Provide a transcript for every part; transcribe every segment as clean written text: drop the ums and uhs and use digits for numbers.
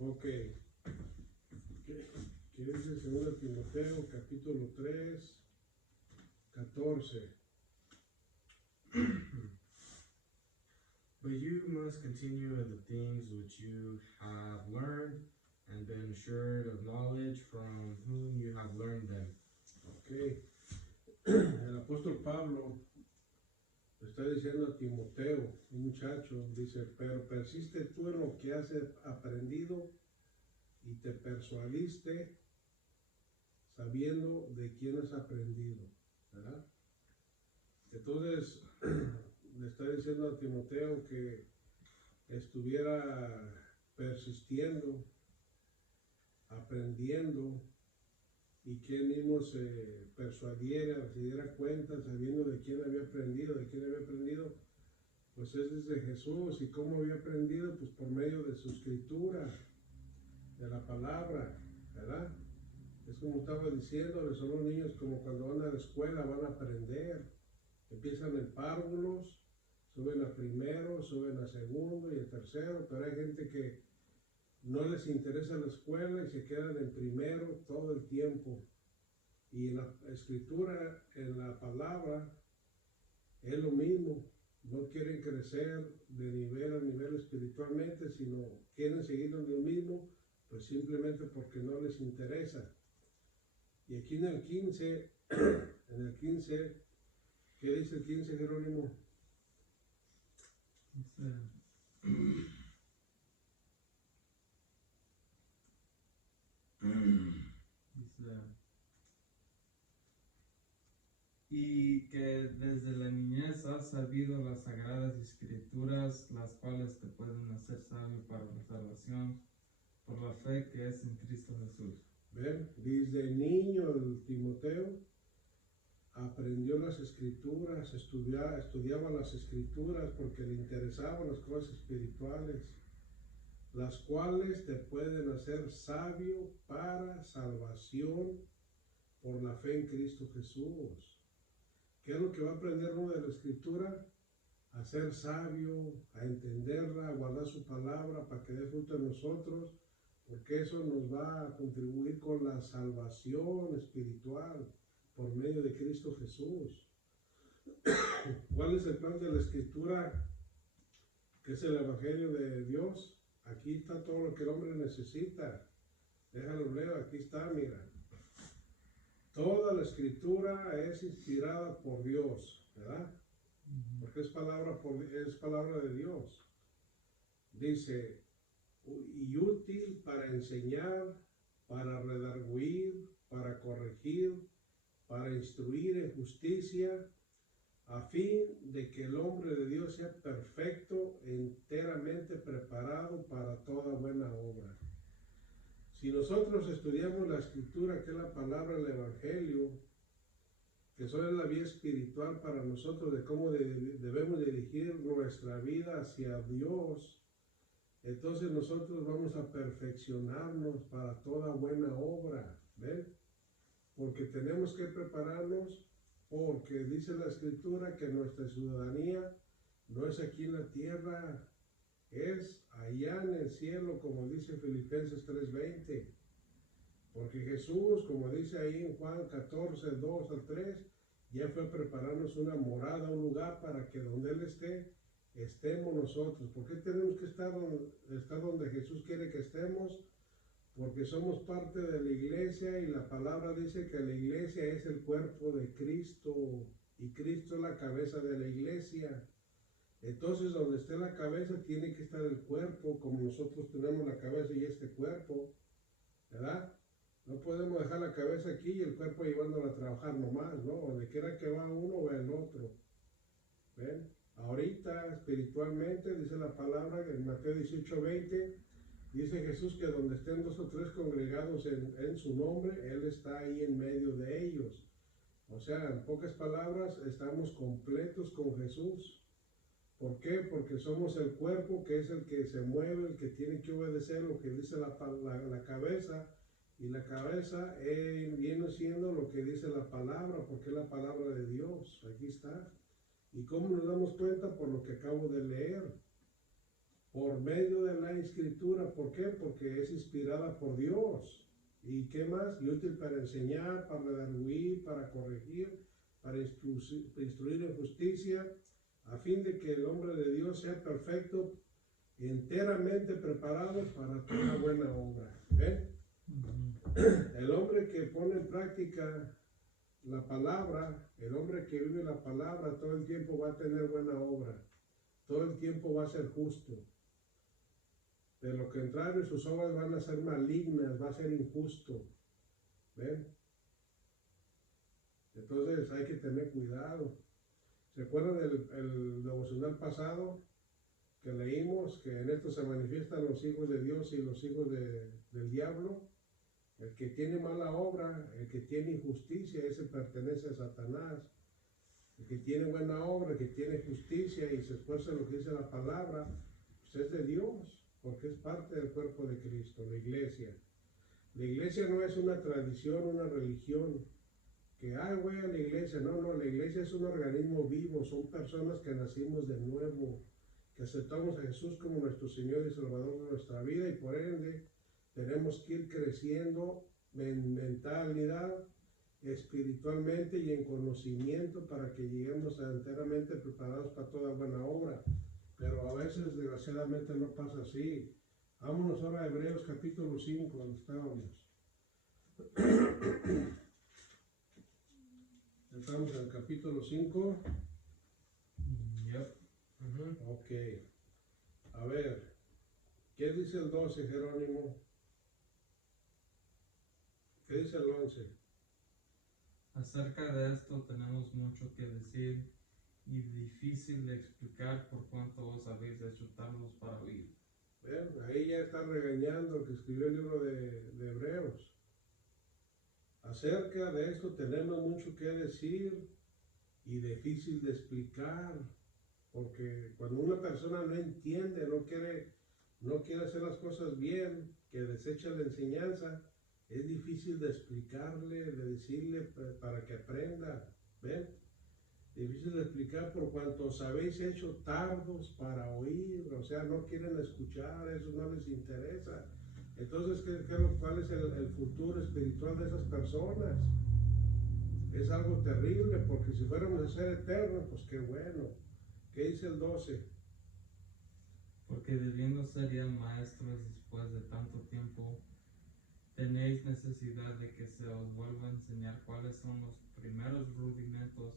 Ok. ¿Qué dice 2 Timoteo, capítulo 3, 14? But you must continue in the things which you have learned and been assured of knowledge from whom you have learned them. Ok. El apóstol Pablo le está diciendo a Timoteo, un muchacho, dice, pero persiste tú en lo que has aprendido y te persuadiste sabiendo de quién has aprendido, ¿verdad? Entonces, le está diciendo a Timoteo que estuviera persistiendo, aprendiendo, y que él mismo se persuadiera, se diera cuenta, sabiendo de quién había aprendido, pues es desde Jesús. ¿Y cómo había aprendido? Pues por medio de su escritura, de la palabra, ¿verdad? Es como estaba diciendo, son los niños como cuando van a la escuela, van a aprender, empiezan en párvulos, suben a primero, suben a segundo y a tercero, pero hay gente que no les interesa la escuela y se quedan en primero todo el tiempo. Y en la escritura, en la palabra, es lo mismo. No quieren crecer de nivel a nivel espiritualmente, sino quieren seguir en lo mismo, pues simplemente porque no les interesa. Y aquí en el 15, ¿qué dice el 15, Jerónimo? Y que desde la niñez has sabido las sagradas escrituras, las cuales te pueden hacer sabio para la salvación por la fe que es en Cristo Jesús. ¿Ven? Desde niño el Timoteo aprendió las escrituras, estudiaba las escrituras porque le interesaban las cosas espirituales, las cuales te pueden hacer sabio para salvación por la fe en Cristo Jesús. ¿Qué es lo que va a aprender uno de la escritura? A ser sabio, a entenderla, a guardar su palabra para que dé fruto en nosotros, porque eso nos va a contribuir con la salvación espiritual por medio de Cristo Jesús. ¿Cuál es el plan de la escritura? ¿Qué es el evangelio de Dios? Aquí está todo lo que el hombre necesita. Déjalo leer, aquí está, mira. Toda la escritura es inspirada por Dios, ¿verdad? Porque es palabra de Dios. Dice, y útil para enseñar, para redarguir, para corregir, para instruir en justicia, a fin de que el hombre de Dios sea perfecto, enteramente preparado para toda buena obra. Si nosotros estudiamos la escritura, que es la palabra del evangelio, que eso es la vía espiritual para nosotros de cómo debemos dirigir nuestra vida hacia Dios, entonces nosotros vamos a perfeccionarnos para toda buena obra, ¿ven? Porque tenemos que prepararnos, porque dice la escritura que nuestra ciudadanía no es aquí en la tierra, es allá en el cielo, como dice Filipenses 3:20. Porque Jesús, como dice ahí en Juan 14, 2 al 3, ya fue a prepararnos una morada, un lugar para que donde Él esté, estemos nosotros. ¿Por qué tenemos que estar donde Jesús quiere que estemos? Porque somos parte de la iglesia y la palabra dice que la iglesia es el cuerpo de Cristo y Cristo es la cabeza de la iglesia. Entonces, donde esté la cabeza tiene que estar el cuerpo, como nosotros tenemos la cabeza y este cuerpo, ¿verdad? No podemos dejar la cabeza aquí y el cuerpo llevándola a trabajar nomás, ¿no? Donde quiera que va uno, va el otro. ¿Ven? Ahorita, espiritualmente, dice la palabra en Mateo 18:20, dice Jesús que donde estén 2 o 3 congregados en su nombre, Él está ahí en medio de ellos. O sea, en pocas palabras, estamos completos con Jesús. ¿Por qué? Porque somos el cuerpo que es el que se mueve, el que tiene que obedecer lo que dice la cabeza, y la cabeza viene siendo lo que dice la palabra, porque es la palabra de Dios, aquí está. ¿Y cómo nos damos cuenta? Por lo que acabo de leer. por medio de la escritura. ¿Por qué? Porque es inspirada por Dios. ¿Y qué más? Y útil para enseñar, para redarguir, para corregir, para instruir en justicia, a fin de que el hombre de Dios sea perfecto, enteramente preparado para toda buena obra. ¿Ven? El hombre que pone en práctica la palabra, el hombre que vive la palabra, todo el tiempo va a tener buena obra, todo el tiempo va a ser justo. De lo contrario, sus obras van a ser malignas, va a ser injusto. ¿Ven? Entonces hay que tener cuidado. ¿Se acuerdan del devocional pasado que leímos? Que en esto se manifiestan los hijos de Dios y los hijos del diablo. El que tiene mala obra, el que tiene injusticia, ese pertenece a Satanás. El que tiene buena obra, el que tiene justicia y se esfuerza en lo que dice la palabra, pues es de Dios, porque es parte del cuerpo de Cristo, la iglesia. La iglesia no es una tradición, una religión, que voy a la iglesia. No, la iglesia es un organismo vivo, son personas que nacimos de nuevo, que aceptamos a Jesús como nuestro Señor y Salvador de nuestra vida, y por ende tenemos que ir creciendo en mentalidad, espiritualmente y en conocimiento para que lleguemos enteramente preparados para toda buena obra. Pero a veces desgraciadamente no pasa así. Vámonos ahora a Hebreos capítulo 5, donde estábamos. Estamos en el capítulo 5. Yep. Ok. A ver, ¿qué dice el 12, Jerónimo? ¿Qué dice el 11? Acerca de esto tenemos mucho que decir y difícil de explicar por cuanto os habéis hecho tardos para oír. Bien, ahí ya está regañando el que escribió el libro de Hebreos. Acerca de esto tenemos mucho que decir y difícil de explicar, porque cuando una persona no entiende, no quiere hacer las cosas bien, que desecha la enseñanza, es difícil de explicarle, de decirle para que aprenda. ¿Ven? Difícil de explicar por cuanto os habéis hecho tardos para oír, o sea, no quieren escuchar, eso no les interesa. Entonces, ¿cuál es el futuro espiritual de esas personas? Es algo terrible, porque si fuéramos a ser eternos, pues qué bueno. ¿Qué dice el 12? Porque debiendo ser ya maestros después de tanto tiempo, tenéis necesidad de que se os vuelva a enseñar cuáles son los primeros rudimentos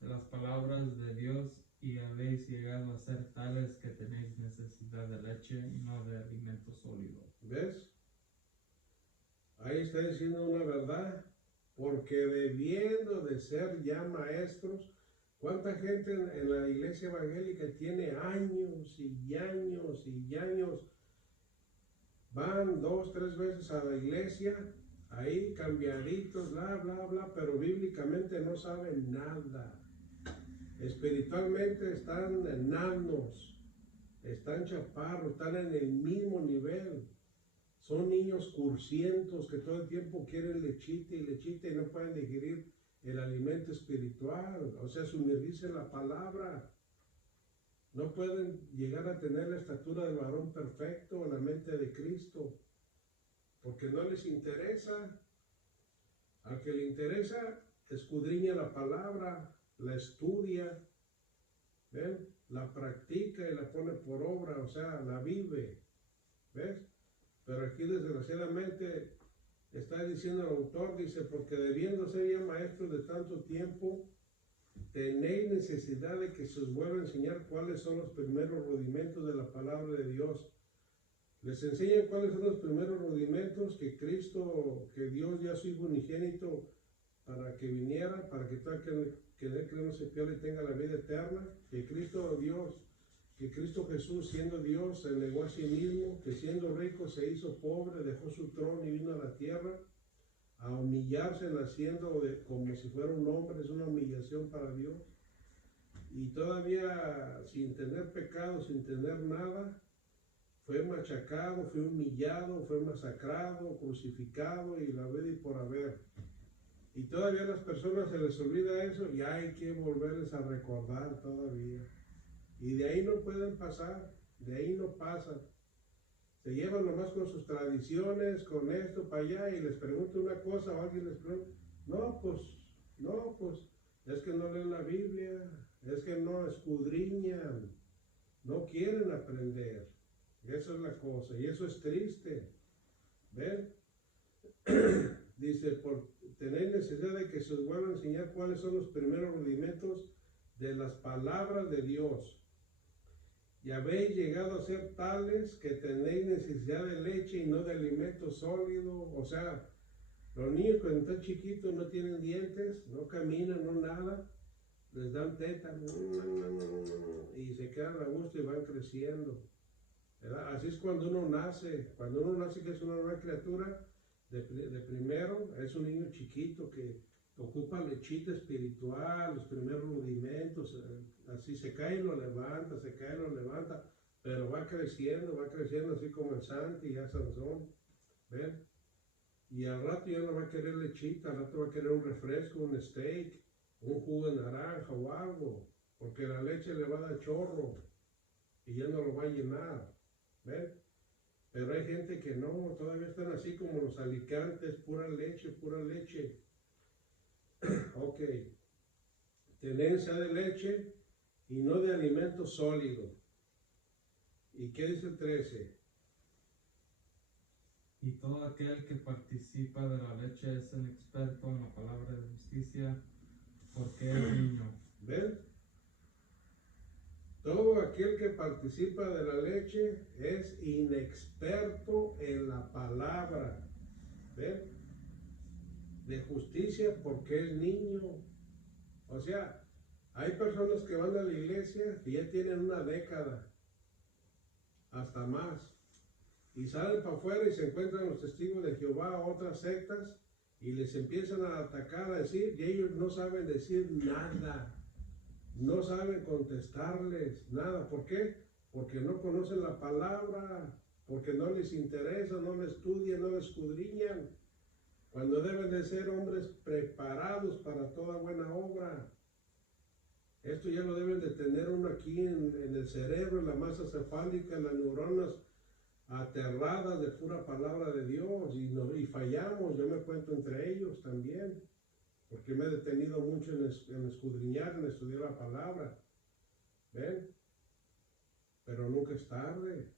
de las palabras de Dios, y habéis llegado a ser tales que tenéis necesidad de leche y no de alimento sólido. ¿Ves? Ahí está diciendo una verdad, porque debiendo de ser ya maestros. ¿Cuánta gente en la iglesia evangélica tiene años y años y años? Van 2, 3 veces a la iglesia, ahí cambiaditos, bla, bla, bla, pero bíblicamente no saben nada. Espiritualmente están enanos, están chaparros, están en el mismo nivel. Son niños cursientos que todo el tiempo quieren lechita y no pueden digerir el alimento espiritual, o sea, sumergirse en la palabra. No pueden llegar a tener la estatura del varón perfecto en la mente de Cristo, porque no les interesa. Al que le interesa, escudriña la palabra, la estudia, ¿ven? La practica y la pone por obra, o sea, la vive, ¿ves? Pero aquí desgraciadamente está diciendo el autor, dice, porque debiendo ser ya maestros de tanto tiempo, tenéis necesidad de que se os vuelva a enseñar cuáles son los primeros rudimentos de la palabra de Dios. Les enseñan cuáles son los primeros rudimentos que Cristo, que Dios ya su Hijo unigénito para que viniera, para que todo aquel que no se pierda y tenga la vida eterna, que Cristo Dios, que Cristo Jesús siendo Dios se negó a sí mismo, que siendo rico se hizo pobre, dejó su trono y vino a la tierra a humillarse naciendo como si fuera un hombre. Es una humillación para Dios, y todavía sin tener pecado, sin tener nada, fue machacado, fue humillado, fue masacrado, crucificado y la vida y por haber. Y todavía a las personas se les olvida eso y hay que volverles a recordar todavía. Y de ahí no pueden pasar. de ahí no pasan. Se llevan nomás con sus tradiciones, con esto para allá, y les pregunto una cosa o alguien les pregunta, no, pues, es que no leen la Biblia, es que no escudriñan, no quieren aprender. Esa es la cosa, y eso es triste. ¿Ven? Dice, por tener necesidad de que se os vuelva a enseñar cuáles son los primeros rudimentos de las palabras de Dios. Y habéis llegado a ser tales que tenéis necesidad de leche y no de alimento sólido. O sea, los niños cuando están chiquitos no tienen dientes, no caminan, no nada, les dan teta y se quedan a gusto y van creciendo. ¿Verdad? Así es cuando uno nace que es una nueva criatura, de primero es un niño chiquito que ocupa lechita espiritual, los primeros rudimentos, así se cae y lo levanta, se cae y lo levanta, pero va creciendo así como el Santi y ya Sansón, ¿ven? Y al rato ya no va a querer lechita, al rato va a querer un refresco, un steak, un jugo de naranja o algo, porque la leche le va a dar chorro y ya no lo va a llenar, ¿ven? Pero hay gente que no, todavía están así como los alicantes, pura leche, pura leche. Ok, tenencia de leche y no de alimento sólido. ¿Y qué dice el 13? Y todo aquel que participa de la leche es un experto en la palabra de justicia, porque es niño. ¿Ven? Todo aquel que participa de la leche es inexperto en la palabra. ¿Ven? De justicia porque es niño. O sea, hay personas que van a la iglesia y ya tienen una década, hasta más, y salen para afuera y se encuentran los testigos de Jehová, otras sectas, y les empiezan a atacar, a decir, y ellos no saben decir nada, no saben contestarles nada. ¿Por qué? Porque no conocen la palabra, porque no les interesa, no la estudian, no la escudriñan, cuando deben de ser hombres preparados para toda buena obra. Esto ya lo deben de tener uno aquí en el cerebro, en la masa cefálica, en las neuronas aterradas de pura palabra de Dios, y fallamos. Yo me cuento entre ellos también, porque me he detenido mucho en escudriñar, en estudiar la palabra. ¿Ven? Pero nunca es tarde.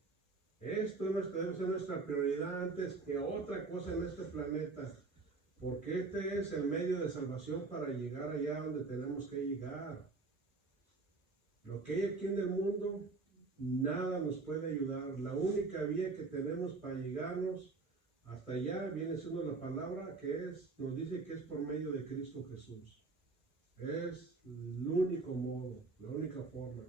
Esto debe ser nuestra prioridad antes que otra cosa en este planeta, porque este es el medio de salvación para llegar allá donde tenemos que llegar. Lo que hay aquí en el mundo, nada nos puede ayudar. La única vía que tenemos para llegarnos hasta allá viene siendo la palabra, nos dice que es por medio de Cristo Jesús. Es el único modo, la única forma.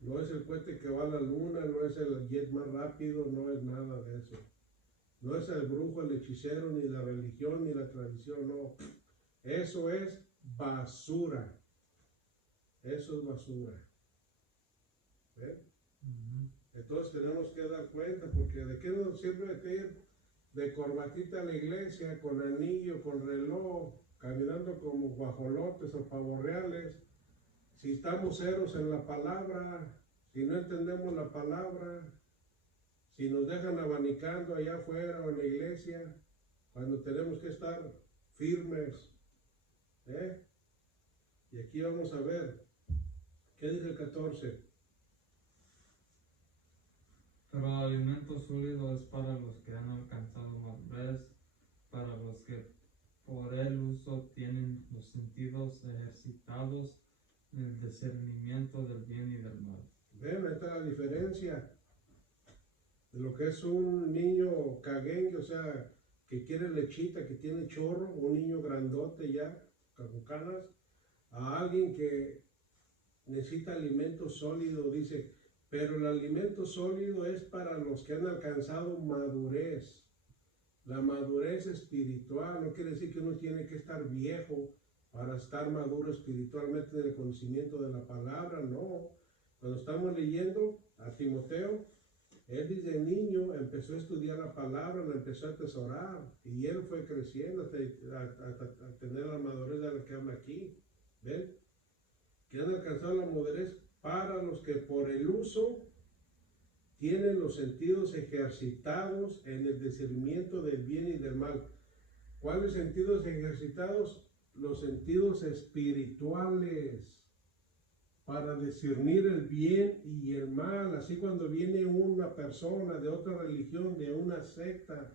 No es el cohete que va a la luna, no es el jet más rápido, no es nada de eso. No es el brujo, el hechicero, ni la religión, ni la tradición, no. Eso es basura. Eso es basura. ¿Ven? Entonces tenemos que dar cuenta, porque ¿de qué nos sirve ir de corbatita a la iglesia, con anillo, con reloj, caminando como guajolotes o pavorreales, si estamos ceros en la palabra, si no entendemos la palabra, si nos dejan abanicando allá afuera o en la iglesia, cuando tenemos que estar firmes? Y aquí vamos a ver, ¿qué dice el 14? Pero el alimento sólido es para los que han alcanzado madurez, para los que por el uso tienen los sentidos ejercitados en el discernimiento del bien y del mal. Ven, esta es la diferencia de lo que es un niño caguengue, o sea, que quiere lechita, que tiene chorro, un niño grandote ya, con canas, a alguien que necesita alimento sólido. Dice, pero el alimento sólido es para los que han alcanzado madurez. La madurez espiritual no quiere decir que uno tiene que estar viejo para estar maduro espiritualmente en el conocimiento de la palabra, no. Cuando estamos leyendo a Timoteo, él desde niño empezó a estudiar la palabra, la empezó a atesorar, y él fue creciendo hasta tener la madurez de la que habla aquí. ¿Ven? Que han alcanzado la madurez para los que por el uso tienen los sentidos ejercitados en el discernimiento del bien y del mal. ¿Cuáles sentidos ejercitados? Los sentidos espirituales, para discernir el bien y el mal. Así cuando viene una persona de otra religión, de una secta,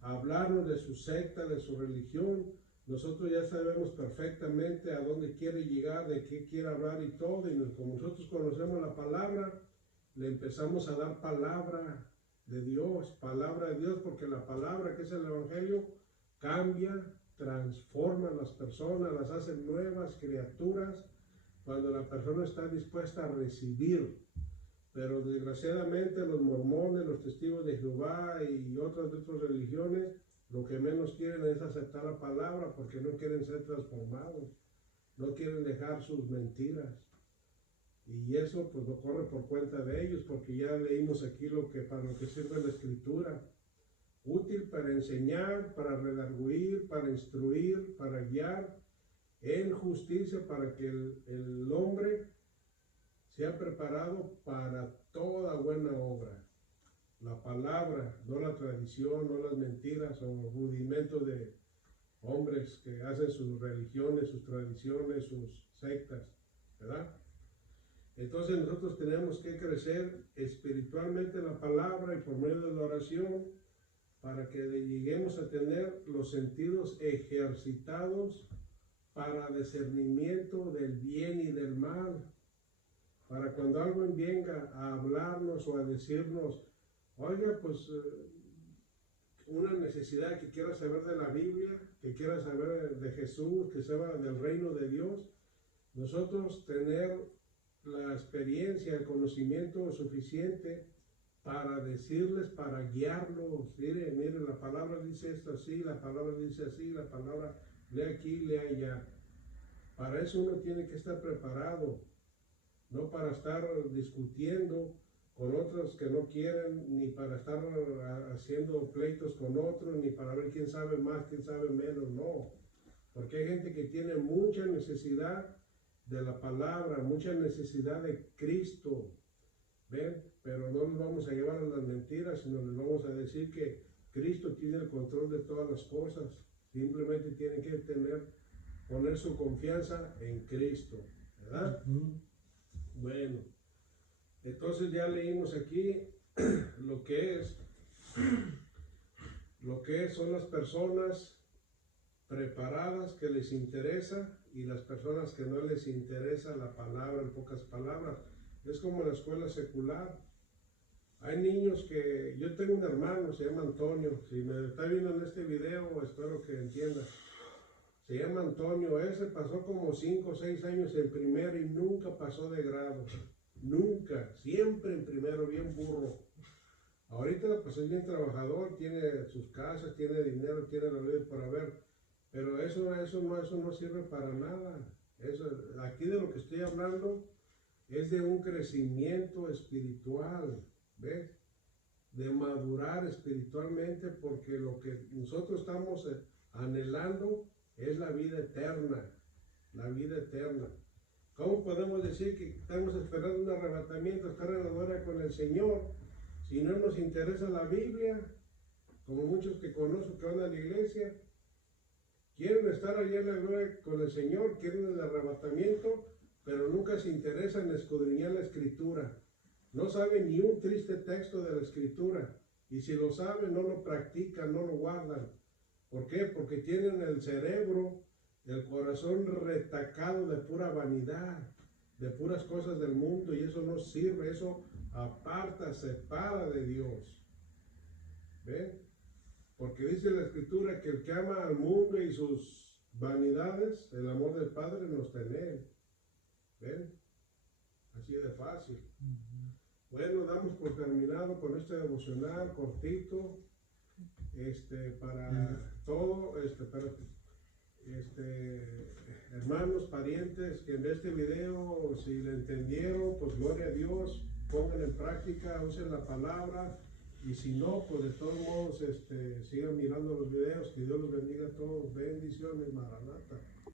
a hablarnos de su secta, de su religión, nosotros ya sabemos perfectamente a dónde quiere llegar, de qué quiere hablar y todo, y como nosotros conocemos la palabra, le empezamos a dar palabra de Dios, porque la palabra que es el Evangelio cambia, transforma a las personas, las hace nuevas criaturas, cuando la persona está dispuesta a recibir. Pero desgraciadamente los mormones, los testigos de Jehová y otras religiones, lo que menos quieren es aceptar la palabra porque no quieren ser transformados, no quieren dejar sus mentiras. Y eso pues lo corre por cuenta de ellos, porque ya leímos aquí para lo que sirve la Escritura. Útil para enseñar, para redarguir, para instruir, para guiar en justicia, para que el hombre sea preparado para toda buena obra. La palabra, no la tradición, no las mentiras o rudimentos de hombres que hacen sus religiones, sus tradiciones, sus sectas, ¿verdad? Entonces nosotros tenemos que crecer espiritualmente en la palabra y por medio de la oración para que lleguemos a tener los sentidos ejercitados para discernimiento del bien y del mal. Para cuando alguien venga a hablarnos o a decirnos, oiga, pues una necesidad que quiera saber de la Biblia, que quiera saber de Jesús, que sepa del reino de Dios, nosotros tener la experiencia, el conocimiento suficiente para decirles, para guiarlos. Mire, la palabra dice esto así, la palabra dice así, la palabra lee aquí, lee allá. Para eso uno tiene que estar preparado, no para estar discutiendo con otros que no quieren, ni para estar haciendo pleitos con otros, ni para ver quién sabe más, quién sabe menos, no. Porque hay gente que tiene mucha necesidad de la palabra, mucha necesidad de Cristo, ¿ven? Pero no nos vamos a llevar a las mentiras, sino les vamos a decir que Cristo tiene el control de todas las cosas. Simplemente tienen que poner su confianza en Cristo, ¿verdad? Bueno, entonces ya leímos aquí lo que son las personas preparadas que les interesa y las personas que no les interesa la palabra, en pocas palabras. Es como la escuela secular. Hay niños que, yo tengo un hermano, se llama Antonio, si me está viendo en este video, espero que entienda. Se llama Antonio, ese pasó como 5 o 6 años en primero y nunca pasó de grado. Nunca, siempre en primero, bien burro. Ahorita pues es bien trabajador, tiene sus casas, tiene dinero, tiene la vida por haber, pero eso no sirve para nada. Aquí de lo que estoy hablando es de un crecimiento espiritual, ¿ves? De madurar espiritualmente, porque lo que nosotros estamos anhelando es la vida eterna, la vida eterna. ¿Cómo podemos decir que estamos esperando un arrebatamiento, estar en la gloria con el Señor, si no nos interesa la Biblia? Como muchos que conozco que van a la iglesia, quieren estar allá en la gloria con el Señor, quieren el arrebatamiento, pero nunca se interesan en escudriñar la Escritura. No saben ni un triste texto de la Escritura, y si lo saben no lo practican, no lo guardan. ¿Por qué? Porque tienen el cerebro, el corazón retacado de pura vanidad, de puras cosas del mundo, y eso no sirve, eso aparta, separa de Dios. ¿Ven? Porque dice la Escritura que el que ama al mundo y sus vanidades, el amor del Padre no está en él. ¿Ven? Así de fácil. Bueno, damos por terminado con este devocional cortito, para todo, hermanos, parientes que en este video, si le entendieron, pues gloria a Dios, pongan en práctica, usen la palabra, y si no, pues de todos modos, sigan mirando los videos, que Dios los bendiga a todos, bendiciones, Maranata.